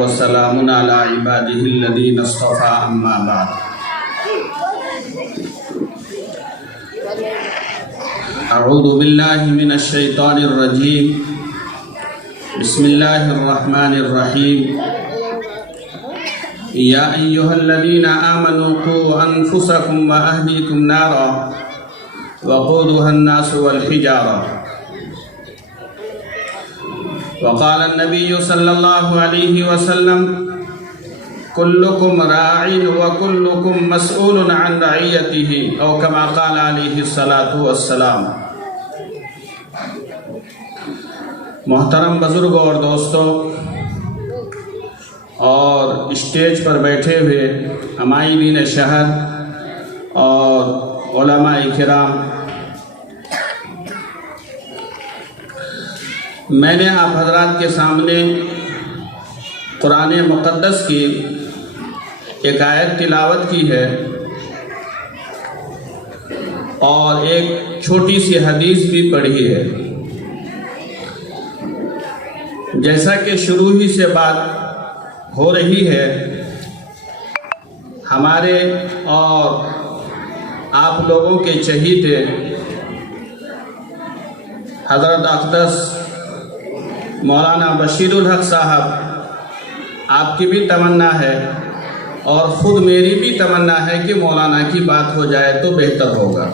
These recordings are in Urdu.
وسلام على عباده الذين اصطفى أما بعد أعوذ بالله من الشيطان الرجيم بسم الله الرحمن الرحيم يا أيها الذين آمنوا قوا أنفسكم وأهليكم نارا وقودها الناس والحجارة وقال النبي صلى الله عليه وسلم كلكم راع وكلكم مسؤول عن رعيته أو كما قال عليه الصلاة والسلام۔ محترم بزرگوں اور دوستوں اور اسٹیج پر بیٹھے ہوئے عمائدین شہر اور علماء کرام، میں نے آپ حضرات کے سامنے قرآن مقدس کی ایک آیت تلاوت کی ہے اور ایک چھوٹی سی حدیث بھی پڑھی ہے۔ جیسا کہ شروع ہی سے بات ہو رہی ہے، ہمارے اور آپ لوگوں کے چہیتے حضرت اقدس مولانا بشیر الحق صاحب، آپ کی بھی تمنا ہے اور خود میری بھی تمنا ہے کہ مولانا کی بات ہو جائے تو بہتر ہوگا،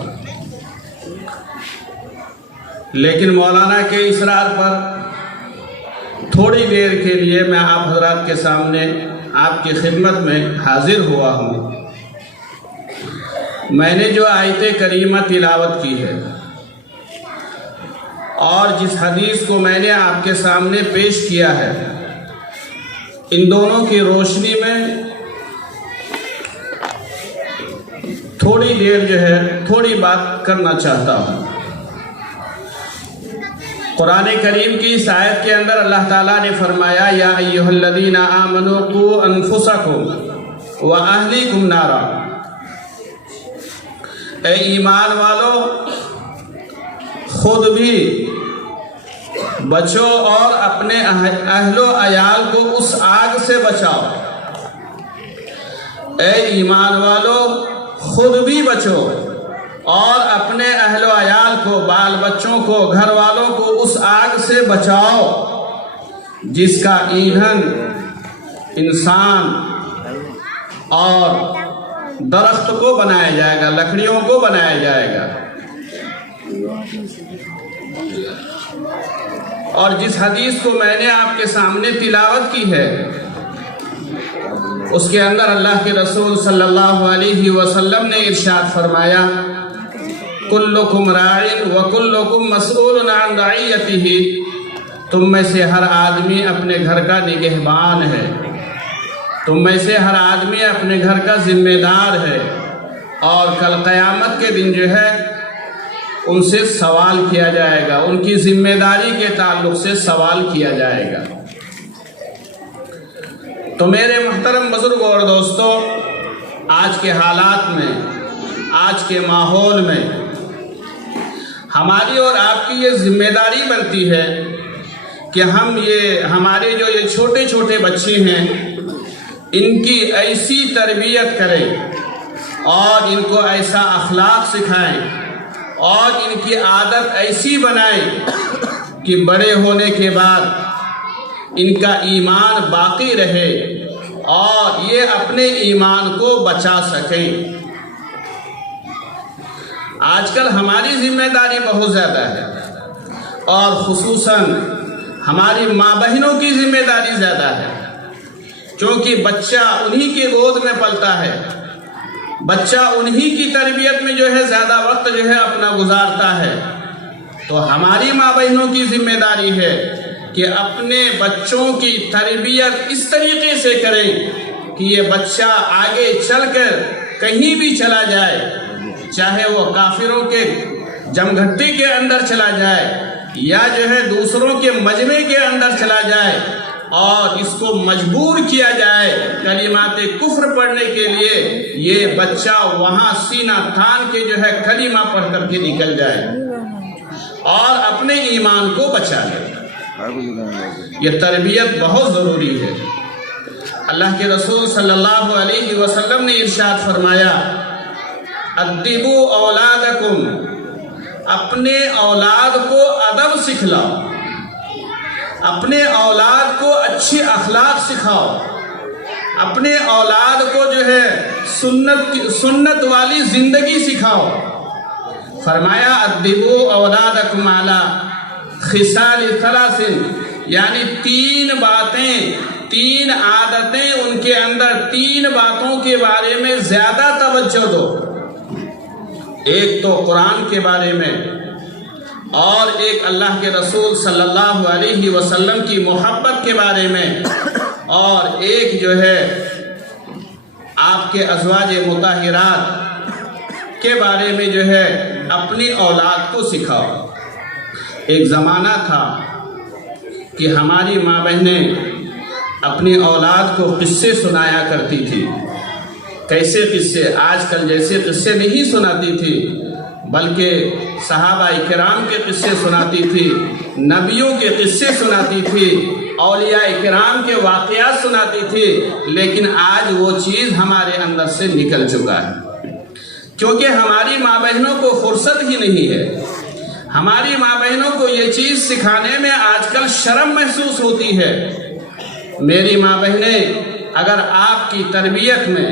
لیکن مولانا کے اصرار پر تھوڑی دیر کے لیے میں آپ حضرات کے سامنے آپ کی خدمت میں حاضر ہوا ہوں۔ میں نے جو آیت کریمہ تلاوت کی ہے اور جس حدیث کو میں نے آپ کے سامنے پیش کیا ہے، ان دونوں کی روشنی میں تھوڑی دیر تھوڑی بات کرنا چاہتا ہوں۔ قرآن کریم کی اس آیت کے اندر اللہ تعالیٰ نے فرمایا یا ایھا الذین آمنوا قوا انفسکم واہلیکم نارا، اے ایمان والو خود بھی بچو اور اپنے اہل و عیال کو اس آگ سے بچاؤ۔ اے ایمان والو خود بھی بچو اور اپنے اہل و عیال کو، بال بچوں کو، گھر والوں کو اس آگ سے بچاؤ جس کا ایندھن انسان اور درخت کو بنایا جائے گا، لکڑیوں کو بنایا جائے گا۔ اور جس حدیث کو میں نے آپ کے سامنے تلاوت کی ہے، اس کے اندر اللہ کے رسول صلی اللہ علیہ وسلم نے ارشاد فرمایا کلکم راع وکلکم مسئول عن رعیتہ، تم میں سے ہر آدمی اپنے گھر کا نگہبان ہے، تم میں سے ہر آدمی اپنے گھر کا ذمہ دار ہے، اور کل قیامت کے دن ان سے سوال کیا جائے گا، ان کی ذمہ داری کے تعلق سے سوال کیا جائے گا۔ تو میرے محترم بزرگوں اور دوستوں، آج کے حالات میں، آج کے ماحول میں ہماری اور آپ کی یہ ذمہ داری بنتی ہے کہ ہم ہمارے جو یہ چھوٹے چھوٹے بچے ہیں، ان کی ایسی تربیت کریں اور ان کو ایسا اخلاق سکھائیں اور ان کی عادت ایسی بنائیں کہ بڑے ہونے کے بعد ان کا ایمان باقی رہے اور یہ اپنے ایمان کو بچا سکیں۔ آج کل ہماری ذمہ داری بہت زیادہ ہے اور خصوصاً ہماری ماں بہنوں کی ذمہ داری زیادہ ہے، کیونکہ بچہ انہی کے گود میں پلتا ہے، بچہ انہی کی تربیت میں زیادہ وقت اپنا گزارتا ہے۔ تو ہماری ماں بہنوں کی ذمہ داری ہے کہ اپنے بچوں کی تربیت اس طریقے سے کریں کہ یہ بچہ آگے چل کر کہیں بھی چلا جائے، چاہے وہ کافروں کے جمگھٹی کے اندر چلا جائے یا دوسروں کے مجمع کے اندر چلا جائے اور اس کو مجبور کیا جائے کلمات کفر پڑھنے کے لیے، یہ بچہ وہاں سینہ تان کے کلمہ پڑھ کر کے نکل جائے اور اپنے ایمان کو بچا لے۔ یہ تربیت بہت ضروری ہے۔ اللہ کے رسول صلی اللہ علیہ وسلم نے ارشاد فرمایا ادبو اولادکم، اپنے اولاد کو ادب سکھلاؤ، اپنے اولاد کو اچھی اخلاق سکھاؤ، اپنے اولاد کو جو ہے سنت والی زندگی سکھاؤ۔ فرمایا ادبو اولادکم علی خصال ثلاث، یعنی تین باتیں، تین عادتیں ان کے اندر، تین باتوں کے بارے میں زیادہ توجہ دو۔ ایک تو قرآن کے بارے میں، اور ایک اللہ کے رسول صلی اللہ علیہ وسلم کی محبت کے بارے میں، اور ایک جو ہے آپ کے ازواج مطہرات کے بارے میں جو ہے اپنی اولاد کو سکھاؤ۔ ایک زمانہ تھا کہ ہماری ماں بہنیں اپنی اولاد کو قصے سنایا کرتی تھی۔ کیسے قصے؟ آج کل جیسے قصے نہیں سناتی تھی، بلکہ صحابہ کرام کے قصے سناتی تھی، نبیوں کے قصے سناتی تھی، اولیاء کرام کے واقعات سناتی تھی۔ لیکن آج وہ چیز ہمارے اندر سے نکل چکا ہے، کیونکہ ہماری ماں بہنوں کو فرصت ہی نہیں ہے۔ ہماری ماں بہنوں کو یہ چیز سکھانے میں آج کل شرم محسوس ہوتی ہے۔ میری ماں بہنیں، اگر آپ کی تربیت میں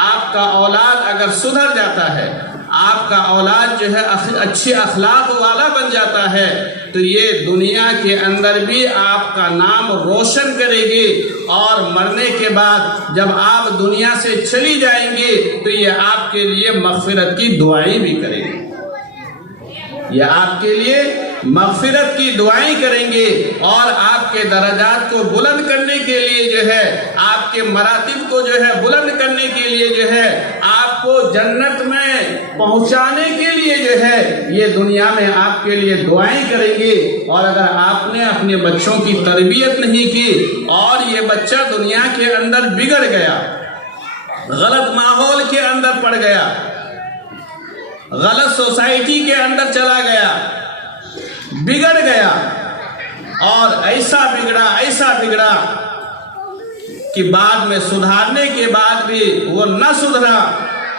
آپ کا اولاد اگر سدھر جاتا ہے، آپ کا اولاد جو ہے اچھی اخلاق والا بن جاتا ہے، تو یہ دنیا کے اندر بھی آپ کا نام روشن کرے گی، اور مرنے کے بعد جب آپ دنیا سے چلی جائیں گی تو یہ آپ کے لیے مغفرت کی دعائیں بھی کرے گی، یہ آپ کے لیے مغفرت کی دعائیں کریں گے، اور آپ کے درجات کو بلند کرنے کے لیے جو ہے، آپ کے مراتب کو جو ہے بلند کرنے کے لیے جو ہے، آپ کو جنت میں پہنچانے کے لیے جو ہے، یہ دنیا میں آپ کے لیے دعائیں کریں گے۔ اور اگر آپ نے اپنے بچوں کی تربیت نہیں کی اور یہ بچہ دنیا کے اندر بگڑ گیا، غلط ماحول کے اندر پڑ گیا، غلط سوسائٹی کے اندر چلا گیا، بگڑ گیا، اور ایسا بگڑا کہ بعد میں سدھارنے کے بعد بھی وہ نہ سدھرا،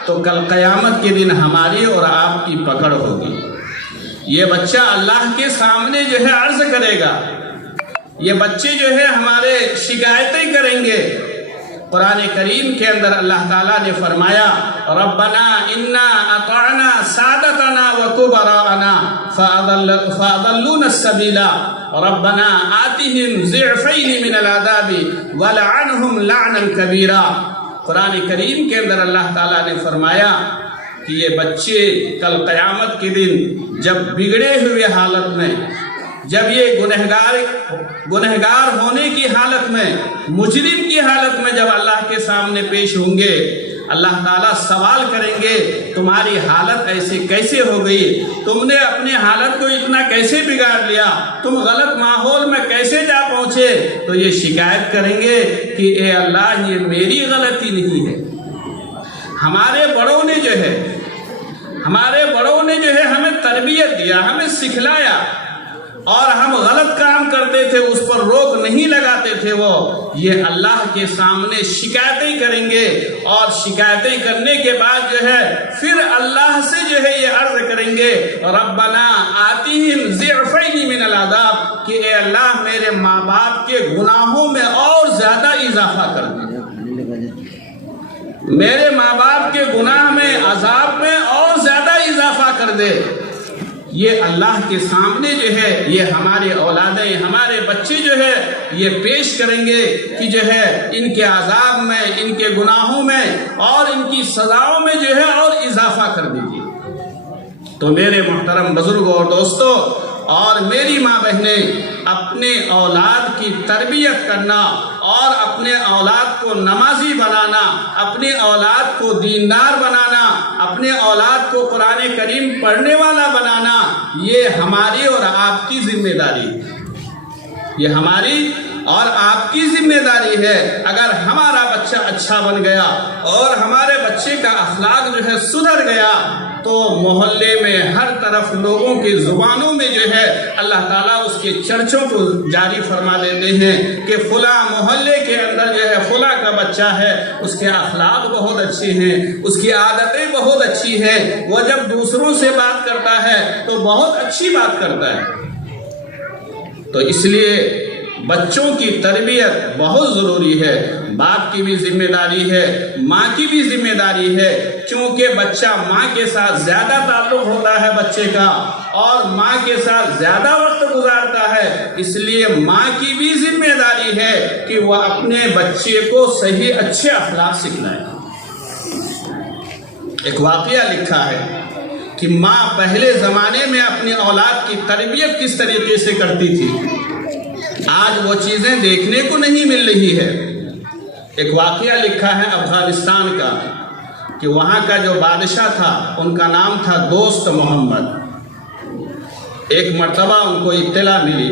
تو کل قیامت کے دن ہماری اور آپ کی پکڑ ہوگی۔ یہ بچہ اللہ کے سامنے جو ہے عرض کرے گا، یہ بچے جو ہے ہمارے شکایتیں کریں گے۔ قرآن کریم کے اندر اللہ تعالیٰ نے فرمایا ربنا انا اطعنا سادتنا وکبراءنا فاضلونا السبیل ربنا آتهم ضعفین من العذاب ولعنهم لعنا کبیرا۔ قرآن کریم کے اندر اللہ تعالیٰ نے فرمایا کہ یہ بچے کل قیامت کے دن جب بگڑے ہوئے حالت میں، جب یہ گنہگار ہونے کی حالت میں، مجرم کی حالت میں جب اللہ کے سامنے پیش ہوں گے، اللہ تعالیٰ سوال کریں گے تمہاری حالت ایسے کیسے ہو گئی، تم نے اپنی حالت کو اتنا کیسے بگاڑ لیا، تم غلط ماحول میں کیسے جا پہنچے؟ تو یہ شکایت کریں گے کہ اے اللہ یہ میری غلطی نہیں ہے، ہمارے بڑوں نے جو ہے ہمیں تربیت دیا، ہمیں سکھلایا، اور ہم غلط کام کرتے تھے، اس پر روک نہیں لگاتے تھے۔ وہ یہ اللہ کے سامنے شکایتیں کریں گے، اور شکایتیں کرنے کے بعد جو ہے پھر اللہ سے جو ہے یہ عرض کریں گے ربنا آتیہم ضعفین من العذاب، کہ اے اللہ میرے ماں باپ کے گناہوں میں اور زیادہ اضافہ کر دے، میرے ماں باپ کے گناہ میں، عذاب میں اور زیادہ اضافہ کر دے۔ یہ اللہ کے سامنے جو ہے یہ ہمارے اولادیں، ہمارے بچے جو ہے یہ پیش کریں گے کہ جو ہے ان کے عذاب میں، ان کے گناہوں میں اور ان کی سزاؤں میں جو ہے اور اضافہ کر دیجیے۔ تو میرے محترم بزرگوں اور دوستوں اور میری ماں بہنیں، اپنے اولاد کی تربیت کرنا اور اپنے اولاد کو نمازی بنانا، اپنے اولاد کو دیندار بنانا، اپنے اولاد کو قرآن کریم پڑھنے والا بنانا، یہ ہماری اور آپ کی ذمہ داری ہے، یہ ہماری اور آپ کی ذمہ داری ہے۔ اگر ہمارا بچہ اچھا بن گیا اور ہمارے بچے کا اخلاق جو ہے سدھر گیا، تو محلے میں ہر طرف لوگوں کی زبانوں میں جو ہے اللہ تعالیٰ اس کے چرچوں کو جاری فرما دیتے ہیں کہ فلاں محلے کے اندر جو ہے فلاں کا بچہ ہے، اس کے اخلاق بہت اچھے ہیں، اس کی عادتیں بہت اچھی ہیں، وہ جب دوسروں سے بات کرتا ہے تو بہت اچھی بات کرتا ہے۔ تو اس لیے بچوں کی تربیت بہت ضروری ہے، باپ کی بھی ذمہ داری ہے، ماں کی بھی ذمہ داری ہے، کیونکہ بچہ ماں کے ساتھ زیادہ تعلق ہوتا ہے بچے کا، اور ماں کے ساتھ زیادہ وقت گزارتا ہے، اس لیے ماں کی بھی ذمہ داری ہے کہ وہ اپنے بچے کو صحیح اچھے اخلاق سکھلائے۔ ایک واقعہ لکھا ہے کہ ماں پہلے زمانے میں اپنی اولاد کی تربیت کس طریقے سے کرتی تھی، آج وہ چیزیں دیکھنے کو نہیں مل رہی ہے۔ ایک واقعہ لکھا ہے افغانستان کا کہ وہاں کا جو بادشاہ تھا ان کا نام تھا دوست محمد۔ ایک مرتبہ ان کو اطلاع ملی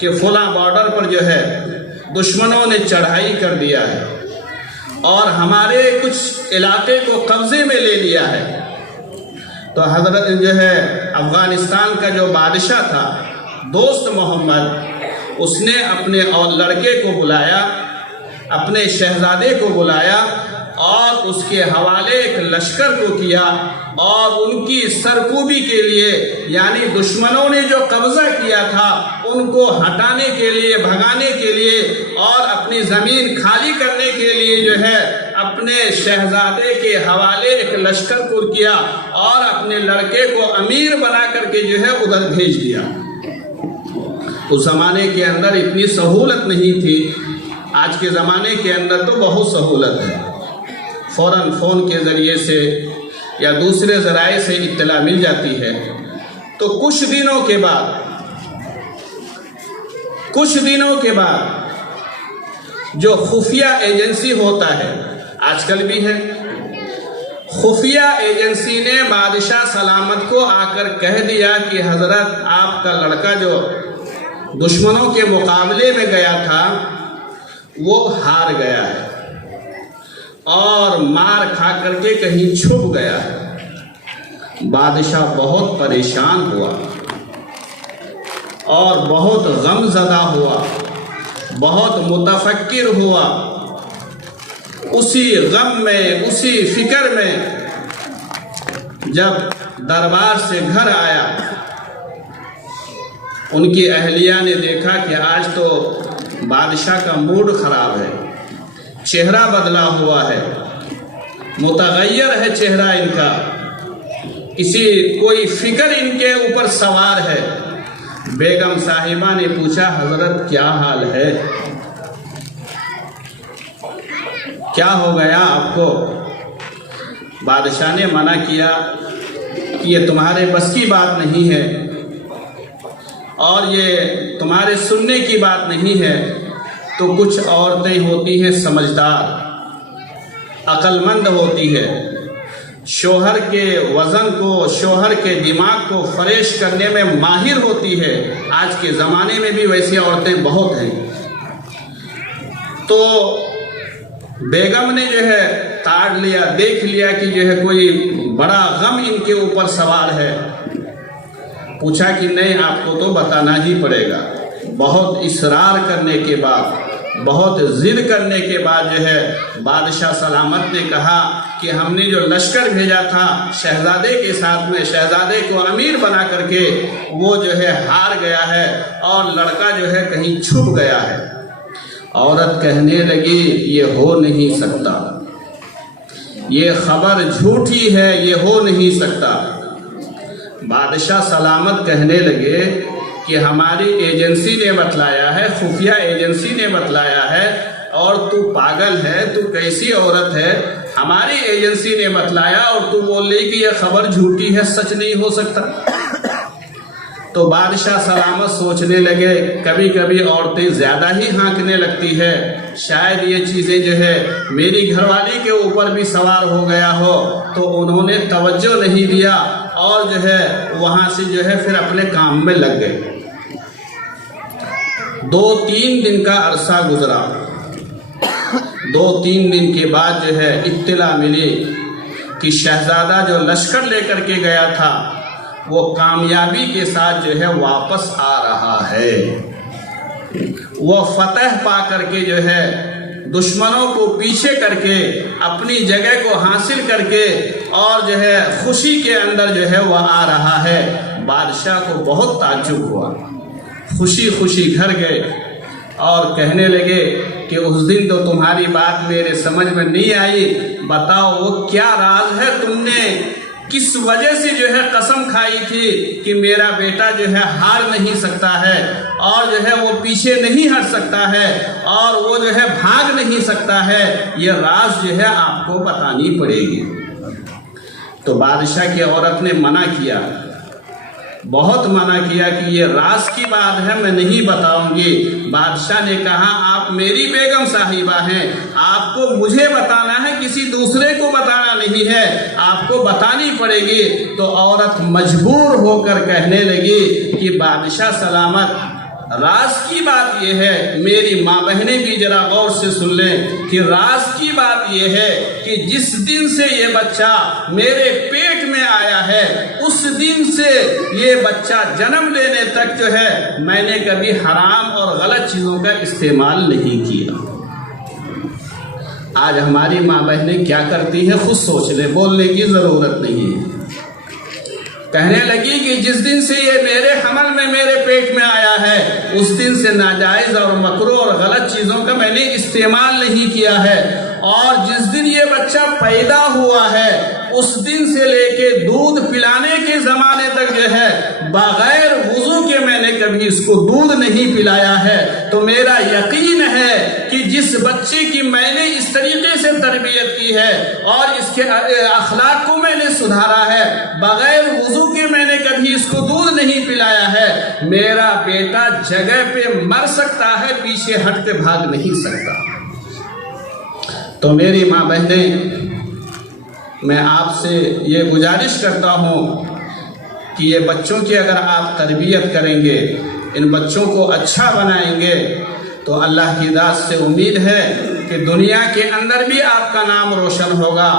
کہ فلاں بارڈر پر جو ہے دشمنوں نے چڑھائی کر دیا ہے اور ہمارے کچھ علاقے کو قبضے میں لے لیا ہے۔ تو حضرت جو ہے افغانستان کا جو بادشاہ تھا دوست محمد، اس نے اپنے اور لڑکے کو بلایا، اپنے شہزادے کو بلایا اور اس کے حوالے ایک لشکر کو کیا، اور ان کی سرکوبی کے لیے یعنی دشمنوں نے جو قبضہ کیا تھا ان کو ہٹانے کے لیے، بھگانے کے لیے اور اپنی زمین خالی کرنے کے لیے جو ہے اپنے شہزادے کے حوالے ایک لشکر کو کیا اور اپنے لڑکے کو امیر بنا کر کے جو ہے ادھر بھیج دیا۔ اس زمانے کے اندر اتنی سہولت نہیں تھی، آج کے زمانے کے اندر تو بہت سہولت ہے، فوراً فون کے ذریعے سے یا دوسرے ذرائع سے اطلاع مل جاتی ہے۔ تو کچھ دنوں کے بعد جو خفیہ ایجنسی ہوتا ہے، آج کل بھی ہے، خفیہ ایجنسی نے بادشاہ سلامت کو آ کر کہہ دیا کہ حضرت آپ کا لڑکا جو دشمنوں کے مقابلے میں گیا تھا وہ ہار گیا ہے اور مار کھا کر کے کہیں چھپ گیا ہے۔ بادشاہ بہت پریشان ہوا اور بہت غم زدہ ہوا، بہت متفکر ہوا، اسی غم میں، اسی فکر میں جب دربار سے گھر آیا، ان کی اہلیہ نے دیکھا کہ آج تو بادشاہ کا موڈ خراب ہے، چہرہ بدلا ہوا ہے، متغیر ہے چہرہ ان کا، کوئی فکر ان کے اوپر سوار ہے۔ بیگم صاحبہ نے پوچھا حضرت کیا حال ہے، کیا ہو گیا آپ کو؟ بادشاہ نے منع کیا کہ یہ تمہارے بس کی بات نہیں ہے اور یہ تمہارے سننے کی بات نہیں ہے۔ تو کچھ عورتیں ہوتی ہیں سمجھدار، عقل مند ہوتی ہے، شوہر کے وزن کو، شوہر کے دماغ کو فریش کرنے میں ماہر ہوتی ہے۔ آج کے زمانے میں بھی ویسی عورتیں بہت ہیں۔ تو بیگم نے جو ہے تاڑ لیا، دیکھ لیا کہ جو ہے کوئی بڑا غم ان کے اوپر سوار ہے، پوچھا کہ نہیں آپ کو تو بتانا ہی پڑے گا۔ بہت اصرار کرنے کے بعد، بہت ضد کرنے کے بعد جو ہے بادشاہ سلامت نے کہا کہ ہم نے جو لشکر بھیجا تھا شہزادے کے ساتھ میں، شہزادے کو امیر بنا کر کے، وہ جو ہے ہار گیا ہے اور لڑکا جو ہے کہیں چھپ گیا ہے۔ عورت کہنے لگی یہ ہو نہیں سکتا، یہ خبر جھوٹی ہے، یہ ہو نہیں سکتا۔ بادشاہ سلامت کہنے لگے کہ ہماری ایجنسی نے بتلایا ہے، خفیہ ایجنسی نے بتلایا ہے، اور تو پاگل ہے، تو کیسی عورت ہے؟ ہماری ایجنسی نے بتلایا اور تو بول رہی کہ یہ خبر جھوٹی ہے، سچ نہیں ہو سکتا۔ تو بادشاہ سلامت سوچنے لگے کبھی کبھی عورتیں زیادہ ہی ہانکنے لگتی ہے، شاید یہ چیزیں جو ہے میری گھر والی کے اوپر بھی سوار ہو گیا ہو، تو انہوں نے توجہ نہیں دیا اور جو ہے وہاں سے جو ہے پھر اپنے کام میں لگ گئے۔ 2-3 دن کا عرصہ گزرا، 2-3 دن کے بعد جو ہے اطلاع ملی کہ شہزادہ جو لشکر لے کر کے گیا تھا وہ کامیابی کے ساتھ جو ہے واپس آ رہا ہے، وہ فتح پا کر کے جو ہے دشمنوں کو پیچھے کر کے اپنی جگہ کو حاصل کر کے اور جو ہے خوشی کے اندر جو ہے وہ آ رہا ہے۔ بادشاہ کو بہت تعجب ہوا، خوشی خوشی گھر گئے اور کہنے لگے کہ اس دن تو تمہاری بات میرے سمجھ میں نہیں آئی، بتاؤ وہ کیا راز ہے، تم نے کس وجہ سے جو ہے قسم کھائی تھی کہ میرا بیٹا جو ہے ہار نہیں سکتا ہے اور جو ہے وہ پیچھے نہیں ہٹ سکتا ہے اور وہ جو ہے بھاگ نہیں سکتا ہے، یہ راز جو ہے آپ کو بتانی پڑے گی۔ تو بادشاہ کی عورت نے منع کیا، بہت منع کیا کہ یہ راز کی بات ہے، میں نہیں بتاؤں گی۔ بادشاہ نے کہا آپ میری بیگم صاحبہ ہیں، آپ کو مجھے بتانا ہے، کسی دوسرے کو بتانا نہیں ہے، آپ کو بتانی پڑے گی۔ تو عورت مجبور ہو کر کہنے لگی کہ بادشاہ سلامت، راز کی بات یہ ہے، میری ماں بہنیں بھی ذرا غور سے سن لیں کہ راز کی بات یہ ہے کہ جس دن سے یہ بچہ میرے پیٹ میں آیا ہے اس دن سے یہ بچہ جنم لینے تک جو ہے میں نے کبھی حرام اور غلط چیزوں کا استعمال نہیں کیا۔ آج ہماری ماں بہنیں کیا کرتی ہیں خود سوچ لیں، بولنے کی ضرورت نہیں ہے۔ کہنے لگی کہ جس دن سے یہ میرے حمل میں میرے پیٹ میں آیا ہے اس دن سے ناجائز اور مکروہ اور غلط چیزوں کا میں نے استعمال نہیں کیا ہے، اور جس دن یہ بچہ پیدا ہوا ہے اس دن سے لے کے دودھ پلانے کے زمانے تک جو ہے بغیر وضو کے میں نے کبھی اس کو دودھ نہیں پلایا ہے۔ تو میرا یقین ہے کہ جس بچے کی میں نے اس طریقے سے تربیت کی ہے اور اس کے اخلاق کو میں نے سدھارا ہے، بغیر وضو کے میں نے کبھی اس کو دودھ نہیں پلایا ہے، میرا بیٹا جگہ پہ مر سکتا ہے، پیچھے ہٹ کے بھاگ نہیں سکتا۔ تو میری ماں بہنیں، میں آپ سے یہ گزارش کرتا ہوں کہ یہ بچوں کی اگر آپ تربیت کریں گے، ان بچوں کو اچھا بنائیں گے تو اللہ کی ذات سے امید ہے کہ دنیا کے اندر بھی آپ کا نام روشن ہوگا،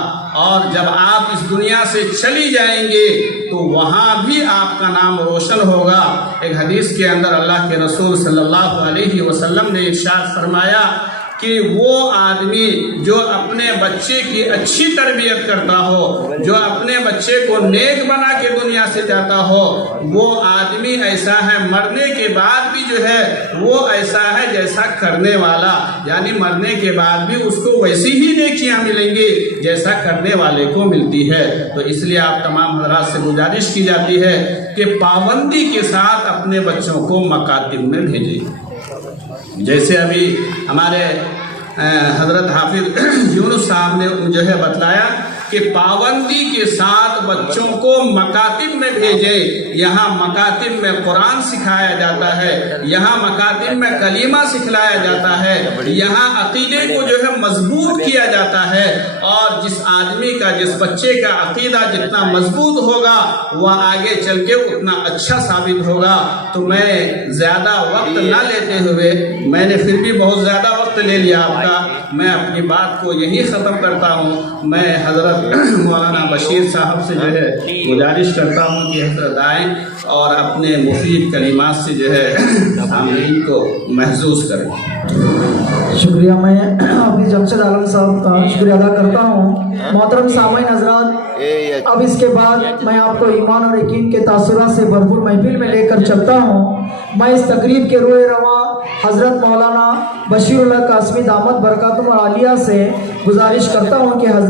اور جب آپ اس دنیا سے چلی جائیں گے تو وہاں بھی آپ کا نام روشن ہوگا۔ ایک حدیث کے اندر اللہ کے رسول صلی اللہ علیہ وسلم نے ارشاد فرمایا کہ وہ آدمی جو اپنے بچے کی اچھی تربیت کرتا ہو، جو اپنے بچے کو نیک بنا کے دنیا سے جاتا ہو، وہ آدمی ایسا ہے مرنے کے بعد بھی جو ہے وہ ایسا ہے جیسا کرنے والا، یعنی مرنے کے بعد بھی اس کو ویسی ہی نیکیاں ملیں گی جیسا کرنے والے کو ملتی ہے۔ تو اس لیے آپ تمام حضرات سے گزارش کی جاتی ہے کہ پابندی کے ساتھ اپنے بچوں کو مکاتب میں بھیجیں۔ جیسے ابھی ہمارے حضرت حافظ یونس صاحب نے جو ہے بتلایا کہ پابندی کے ساتھ بچوں کو مکاتب میں بھیجیں۔ یہاں مکاتب میں قرآن سکھایا جاتا ہے، یہاں مکاتب میں کلمہ سکھلایا جاتا ہے، یہاں عقیدے کو جو ہے مضبوط کیا جاتا ہے، اور جس آدمی کا، جس بچے کا عقیدہ جتنا مضبوط ہوگا وہ آگے چل کے اتنا اچھا ثابت ہوگا۔ تو میں زیادہ وقت نہ لیتے ہوئے، میں نے پھر بھی بہت زیادہ وقت لے لیا آپ کا، میں اپنی بات کو یہی ختم کرتا ہوں۔ میں حضرت مولانا بشیر صاحب سے جو ہے گزارش کرتا ہوں کہ حضرت آئیں اور اپنے مفید کلمات سے جو ہے سامعین کو محظوظ کریں۔ شکریہ، میں حافظ جمشید عالم صاحب کا شکریہ ادا کرتا ہوں۔ محترم سامعین حضرات، اب اس کے بعد میں آپ کو ایمان اور یقین کے تاثرات سے بھرپور محفل میں لے کر چلتا ہوں۔ میں اس تقریب کے روح رواں حضرت مولانا بشیر اللہ قاسمی دامت برکاتہم العالیہ سے گزارش کرتا ہوں کہ حضرت